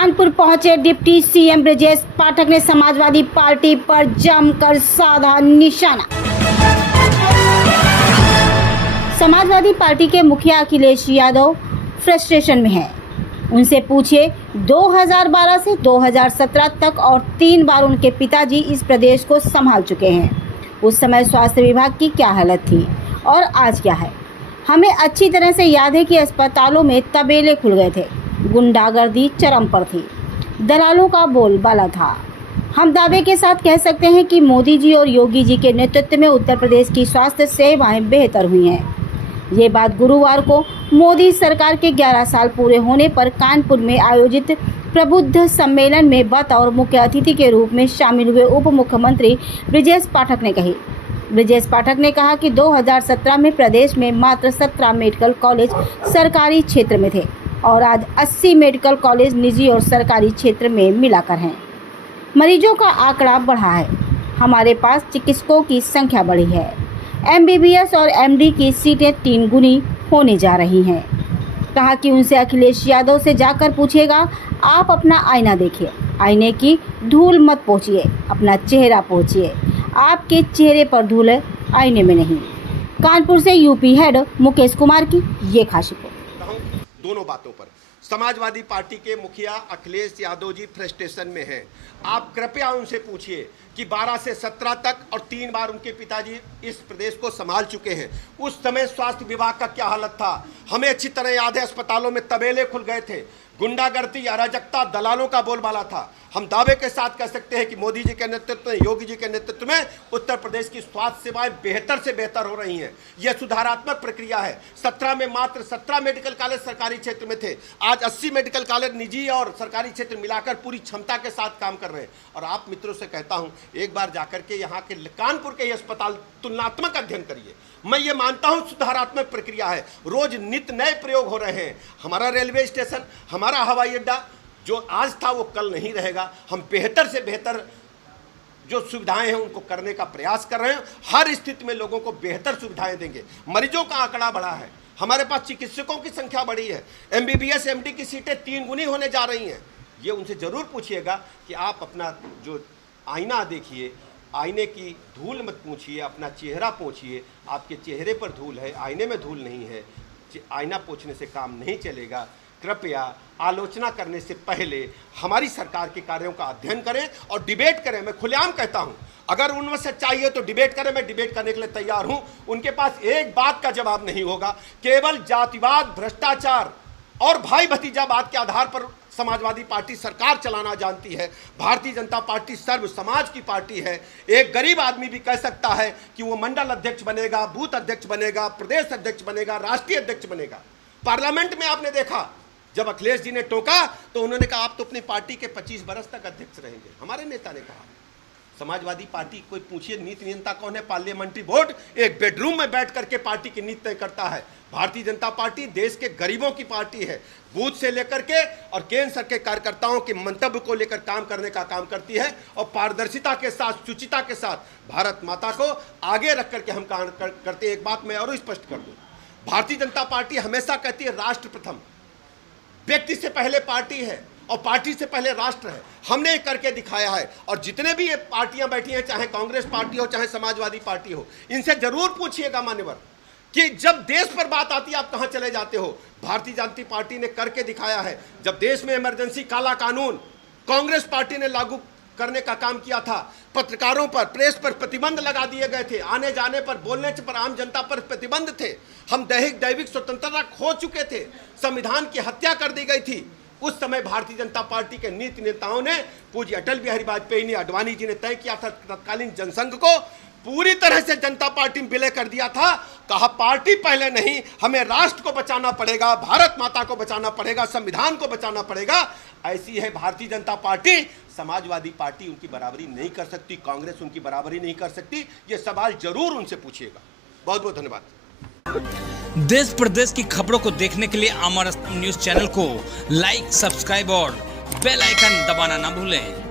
कानपुर पहुंचे deputy CM Brajesh Pathak ने Samajwadi party पर जमकर साधा निशाना। समाजवादी पार्टी के मुखिया अखिलेश यादव फ्रस्ट्रेशन में हैं। उनसे पूछिए 2012 से 2017 तक और 3 बार उनके पिताजी इस प्रदेश को संभाल चुके हैं। उस समय स्वास्थ्य विभाग की क्या हालत थी और आज क्या है। हमें अच्छी तरह से याद है कि अस्पतालों में तबेले खुल गए थे, गुंडागर्दी चरम पर थी, दलालों का बोलबाला था। हम दावे के साथ कह सकते हैं कि मोदी जी और योगी जी के नेतृत्व में उत्तर प्रदेश की स्वास्थ्य सेवाएं बेहतर हुई हैं। ये बात गुरुवार को मोदी सरकार के 11 साल पूरे होने पर कानपुर में आयोजित प्रबुद्ध सम्मेलन में बतौर मुख्य अतिथि के रूप में शामिल हुए उप मुख्यमंत्री ब्रजेश पाठक ने कही। ब्रजेश पाठक ने कहा कि 2017 में प्रदेश में मात्र 17 मेडिकल कॉलेज सरकारी क्षेत्र में थे और आज 80 मेडिकल कॉलेज निजी और सरकारी क्षेत्र में मिलाकर हैं। मरीजों का आंकड़ा बढ़ा है, हमारे पास चिकित्सकों की संख्या बढ़ी है, एमबीबीएस और एमडी की सीटें 3 गुनी होने जा रही हैं। कहा कि उनसे अखिलेश यादव से जाकर पूछिएगा, आप अपना आईना देखिए, आईने की धूल मत पोंछिए, अपना चेहरा पोंछिए। आपके चेहरे पर धूल है, आईने में नहीं। कानपुर से यूपी हेड मुकेश कुमार की ये खास रिपोर्ट। दोनों बातों पर समाजवादी पार्टी के मुखिया अखिलेश यादव जी फ्रस्ट्रेशन में हैं। आप कृपया उनसे पूछिए कि 12 से 17 तक और 3 बार उनके पिताजी इस प्रदेश को संभाल चुके हैं। उस समय स्वास्थ्य विभाग का क्या हालत था, हमें अच्छी तरह याद है। अस्पतालों में तबेले खुल गए थे, गुंडागर्दी, अराजकता, दलालों का बोलबाला था। हम दावे के साथ कह सकते हैं कि मोदी जी के नेतृत्व में, योगी जी के नेतृत्व में उत्तर प्रदेश की स्वास्थ्य सेवाएं बेहतर से बेहतर हो रही हैं। यह सुधारात्मक प्रक्रिया है। 17 में मात्र 17 मेडिकल कॉलेज सरकारी क्षेत्र में थे, आज 80 मेडिकल कॉलेज निजी और सरकारी क्षेत्र मिलाकर पूरी क्षमता के साथ काम कर रहे हैं। और आप मित्रों से कहता हूं, एक बार जाकर के यहाँ के कानपुर के अस्पताल तुलनात्मक अध्ययन करिए। मैं ये मानता हूं सुधारात्मक प्रक्रिया है, रोज नित्य नए प्रयोग हो रहे हैं। हमारा रेलवे स्टेशन, हमारा हवाई अड्डा जो आज था वो कल नहीं रहेगा। हम बेहतर से बेहतर जो सुविधाएं हैं उनको करने का प्रयास कर रहे हैं। हर स्थिति में लोगों को बेहतर सुविधाएं देंगे। मरीजों का आंकड़ा बढ़ा है, हमारे पास चिकित्सकों की संख्या बढ़ी है, एमबीबीएस एमडी की सीटें 3 गुनी होने जा रही हैं। ये उनसे जरूर पूछिएगा कि आप अपना जो आईना देखिए, आईने की धूल मत पूछिए, अपना चेहरा पोंछिए। आपके चेहरे पर धूल है, आईने में धूल नहीं है। आईना पोंछने से काम नहीं चलेगा। कृपया आलोचना करने से पहले हमारी सरकार के कार्यों का अध्ययन करें और डिबेट करें। मैं खुलेआम कहता हूं, अगर उनमें से चाहिए तो डिबेट करें, मैं डिबेट करने के लिए तैयार हूं। उनके पास एक बात का जवाब नहीं होगा, केवल जातिवाद, भ्रष्टाचार और भाई भतीजावाद के आधार पर समाजवादी पार्टी सरकार चलाना जानती है। भारतीय जनता पार्टी सर्व समाज की पार्टी है। एक गरीब आदमी भी कह सकता है कि वो मंडल अध्यक्ष बनेगा, बूथ अध्यक्ष बनेगा, प्रदेश अध्यक्ष बनेगा, राष्ट्रीय अध्यक्ष बनेगा। पार्लियामेंट में आपने देखा, जब अखिलेश जी ने टोका तो उन्होंने कहा आप तो अपनी पार्टी के 25 बरस तक अध्यक्ष रहेंगे। हमारे नेता ने कहा। समाजवादी पार्टी कोई पूछिए नीति नियंता कौन है, पार्लियामेंट्री बोर्ड एक बेडरूम में बैठ करके पार्टी की नीति तय करता है। भारतीय जनता पार्टी देश के गरीबों की पार्टी है। बूथ से लेकर के और केंद्र सरकार के कार्यकर्ताओं के मंतव्य को लेकर काम करने का काम करती है और पारदर्शिता के साथ, शुचिता के साथ भारत माता को आगे रख करके हम काम करते हैं। एक बात मैं और स्पष्ट कर दूं, भारतीय जनता पार्टी हमेशा कहती है राष्ट्र प्रथम, व्यक्ति से पहले पार्टी है और पार्टी से पहले राष्ट्र है। हमने एक करके दिखाया है। और जितने भी ये पार्टियां बैठी हैं, चाहे कांग्रेस पार्टी हो, चाहे समाजवादी पार्टी हो, इनसे जरूर पूछिएगा मान्यवर कि जब देश पर बात आती है आप कहां चले जाते हो। भारतीय जनता पार्टी ने करके दिखाया है। जब देश में इमरजेंसी काला कानून कांग्रेस पार्टी ने लागू करने का काम किया था, पत्रकारों पर, प्रेस पर प्रतिबंध लगा दिए गए थे, आने जाने पर, बोलने पर, आम जनता पर प्रतिबंध थे। हम दैविक स्वतंत्रता खो चुके थे, संविधान की हत्या कर दी गई थी। उस समय भारतीय जनता पार्टी के नीति नेताओं ने, पूज्य अटल बिहारी वाजपेयी ने, आडवाणी जी ने तय किया था, तत्कालीन जनसंघ को पूरी तरह से जनता पार्टी में विलय कर दिया था। कहा पार्टी पहले नहीं, हमें राष्ट्र को बचाना पड़ेगा, भारत माता को बचाना पड़ेगा, संविधान को बचाना पड़ेगा। ऐसी है भारतीय जनता पार्टी। समाजवादी पार्टी उनकी बराबरी नहीं कर सकती, कांग्रेस उनकी बराबरी नहीं कर सकती। ये सवाल जरूर उनसे पूछिएगा। बहुत बहुत धन्यवाद। देश प्रदेश की खबरों को देखने के लिए अमर न्यूज चैनल को लाइक, सब्सक्राइब और बेल आइकन दबाना ना भूलें।